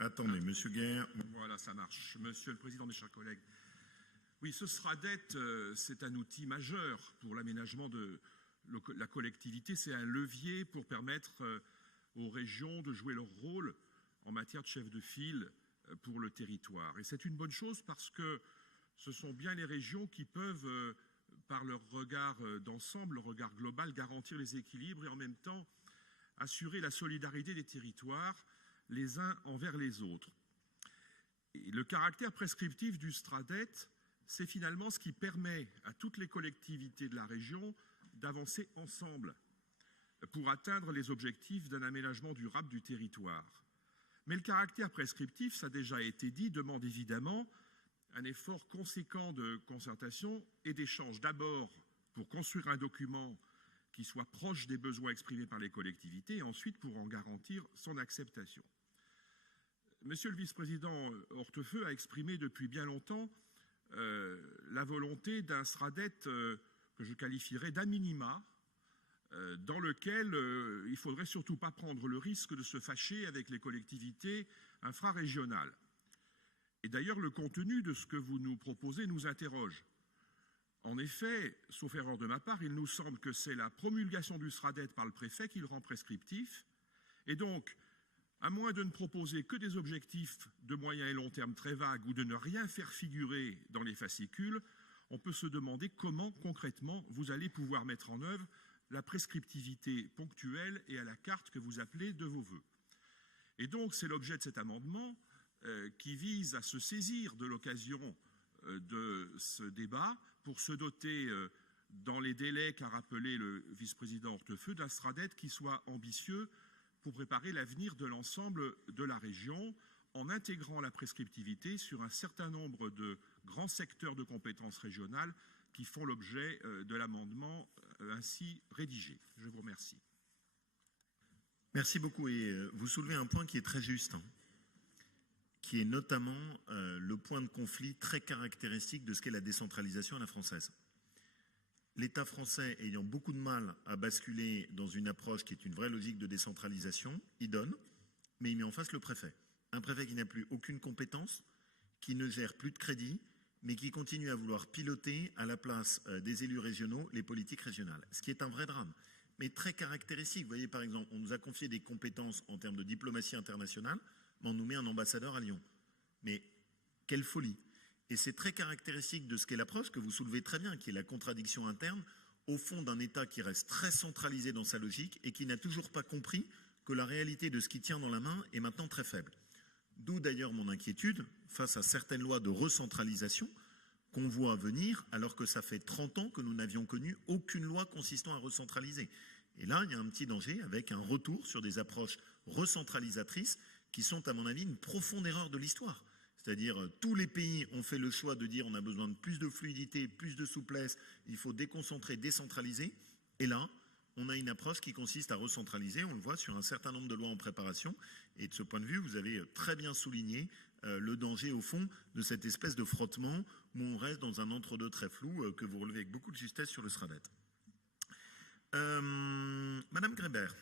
Attendez, Monsieur Guerre. Voilà, ça marche. Monsieur le Président, mes chers collègues. Oui, ce SRADET, c'est un outil majeur pour l'aménagement de la collectivité. C'est un levier pour permettre aux régions de jouer leur rôle en matière de chef de file pour le territoire. Et c'est une bonne chose parce que ce sont bien les régions qui peuvent, par leur regard d'ensemble, leur regard global, garantir les équilibres et en même temps assurer la solidarité des territoires les uns envers les autres. Et le caractère prescriptif du SRADET, c'est finalement ce qui permet à toutes les collectivités de la région d'avancer ensemble pour atteindre les objectifs d'un aménagement durable du territoire. Mais le caractère prescriptif, ça a déjà été dit, demande évidemment un effort conséquent de concertation et d'échange. D'abord, pour construire un document qui soit proche des besoins exprimés par les collectivités et ensuite pour en garantir son acceptation. Monsieur le vice-président Hortefeux a exprimé depuis bien longtemps la volonté d'un SRADET que je qualifierais d'à minima, dans lequel il ne faudrait surtout pas prendre le risque de se fâcher avec les collectivités infrarégionales. Et d'ailleurs, le contenu de ce que vous nous proposez nous interroge. En effet, sauf erreur de ma part, il nous semble que c'est la promulgation du SRADET par le préfet qui le rend prescriptif. Et donc, à moins de ne proposer que des objectifs de moyen et long terme très vagues ou de ne rien faire figurer dans les fascicules, on peut se demander comment, concrètement, vous allez pouvoir mettre en œuvre la prescriptivité ponctuelle et à la carte que vous appelez de vos voeux. Et donc, c'est l'objet de cet amendement qui vise à se saisir de l'occasion de ce débat pour se doter, dans les délais qu'a rappelé le vice-président Hortefeux, d'un SRADET qui soit ambitieux pour préparer l'avenir de l'ensemble de la région en intégrant la prescriptivité sur un certain nombre de grands secteurs de compétences régionales qui font l'objet de l'amendement ainsi rédigé. Je vous remercie. Merci beaucoup. Et vous soulevez un point qui est très juste, qui est notamment le point de conflit très caractéristique de ce qu'est la décentralisation à la française. L'État français ayant beaucoup de mal à basculer dans une approche qui est une vraie logique de décentralisation, il donne, mais il met en face le préfet. Un préfet qui n'a plus aucune compétence, qui ne gère plus de crédit, mais qui continue à vouloir piloter à la place des élus régionaux les politiques régionales, ce qui est un vrai drame, mais très caractéristique. Vous voyez, par exemple, on nous a confié des compétences en termes de diplomatie internationale, mais on nous met un ambassadeur à Lyon. Mais quelle folie! Et c'est très caractéristique de ce qu'est l'approche que vous soulevez très bien, qui est la contradiction interne, au fond d'un État qui reste très centralisé dans sa logique et qui n'a toujours pas compris que la réalité de ce qu'il tient dans la main est maintenant très faible. D'où d'ailleurs mon inquiétude face à certaines lois de recentralisation qu'on voit venir, alors que ça fait 30 ans que nous n'avions connu aucune loi consistant à recentraliser. Et là, il y a un petit danger avec un retour sur des approches recentralisatrices qui sont, à mon avis, une profonde erreur de l'histoire. C'est-à-dire, tous les pays ont fait le choix de dire on a besoin de plus de fluidité, plus de souplesse, il faut déconcentrer, décentraliser. Et là, on a une approche qui consiste à recentraliser, on le voit sur un certain nombre de lois en préparation. Et de ce point de vue, vous avez très bien souligné le danger, au fond, de cette espèce de frottement où on reste dans un entre-deux très flou que vous relevez avec beaucoup de justesse sur le SRADET. Madame Grébert.